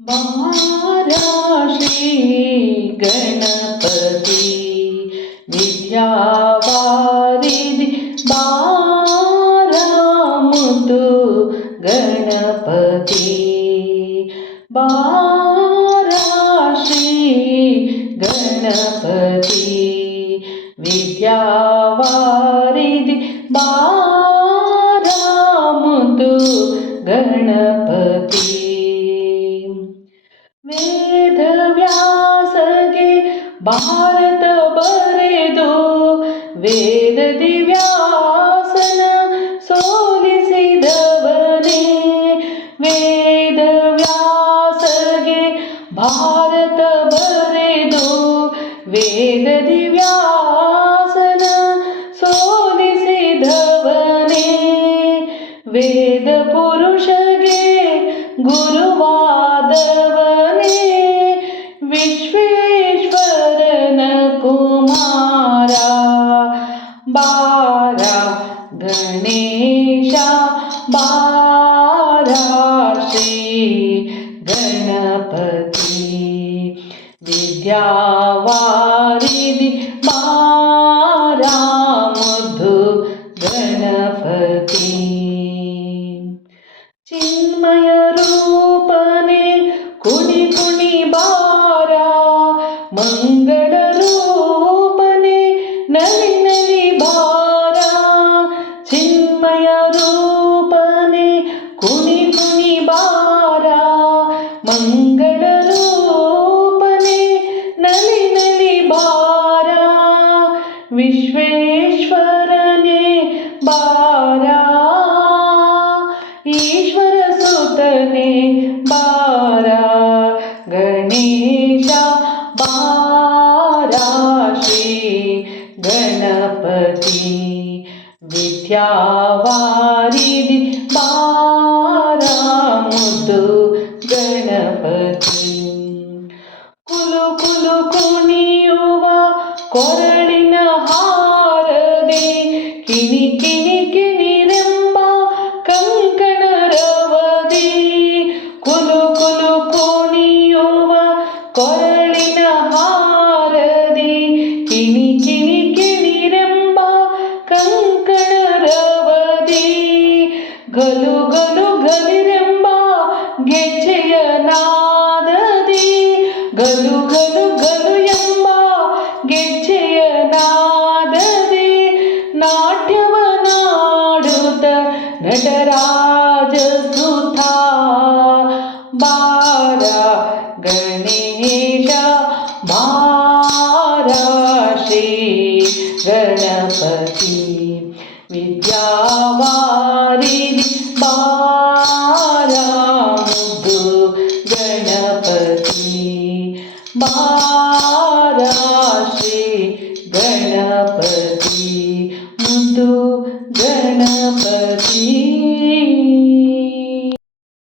महाराष्ट्री गणपति विद्यावारिधि बारामुतु गणपति महाराष्ट्री गणपति विद्यावारिधि बारामुतु गणपति ವೇದವ್ಯಾಸಗೆ ಭಾರತ ಬರೆದು ವೇದದಿ ವ್ಯಾಸನ ಸೋಲಿಸಿದವನೇ. ವೇದವ್ಯಾಸಗೆ ಭಾರತ ಬರೆದು ವೇದದಿ ವ್ಯಾಸನ ಸೋಲಿಸಿದವನೇ. ವೇದ ಪುರುಷಗೆ ಗುರುವಾದವನೇ. ವಿಶ್ವೇಶ್ವರನ ಕುಮಾರ ಬಾರ ಗಣೇಶ ಬಾರ ಶ್ರೀ ಗಣಪತಿ ವಿದ್ಯಾವಾರಿಧಿ ಬಾರ ಮುದ್ದು ಗಣಪತಿ. ಚಿನ್ಮಯ ರೂಪನೆ ಕುಣಿ ಕುಣಿ ಬಾರ ಮಂಗಳ ರೂಪನೆ ನಲಿ ನಲಿ ಬಾರ. ಚಿನ್ಮಯ ರೂಪನೆ ಕುಣಿ ಕುಣಿ ಬಾರ ಮಂಗಳ ರೂಪನೆ ನಲಿ ನಲಿ ಬಾರ. ವಿಶ್ವೇಶ್ವರನೇ ಬಾರ ಈಶ್ವರ ಸುತನೇ ಬಾರ. ಗಣೇಶ ಬಾರ ಶ್ರೀ ಗಣಪತಿ ವಿದ್ಯಾವಾರಿಧಿ ಬಾರ ಮುದ್ದು ಗಣಪತಿ. ಕುಲು ಕುಲು ಕುಣಿಯುವ ಕೊರಳಿನ ಹಾರದೆ ಕಿಣಿ ಕಿಣಿ ಕಿಣಿರೆಂಬ ಕಂಕಣರವದಿ. ಕುಲು ಕುಲು ಕುಣಿಯುವ ಕೊರಳಿನ ಹಾರದಿ ಕಿಣಿ ಕಿಣಿ ಕಿಣಿರೆಂಬ ಕಂಕಣರವದಿ. ಗಲು ಗಲು ಗಲಿರೆಂಬ ಗೆಜ್ಜೆಯ ನಾದದಿ. ಗಲು ಗಲು ಗಲು ಎಂಬ ಗೆಜ್ಜೆಯ ನಾದದಿ. ನಾಟ್ಯವನಾಡುತ್ತ ನಟರಾಜ ಸುತ ಬಾರ ಗಣೇಶ ಬಾರ ಶ್ರೀ ಗಣಪತಿ ವಿದ್ಯಾವಾರಿಧಿ ಬಾರ ಮುದ್ದು ಗಣಪತಿ ಬಾರ ಶ್ರೀ ಗಣಪತಿ.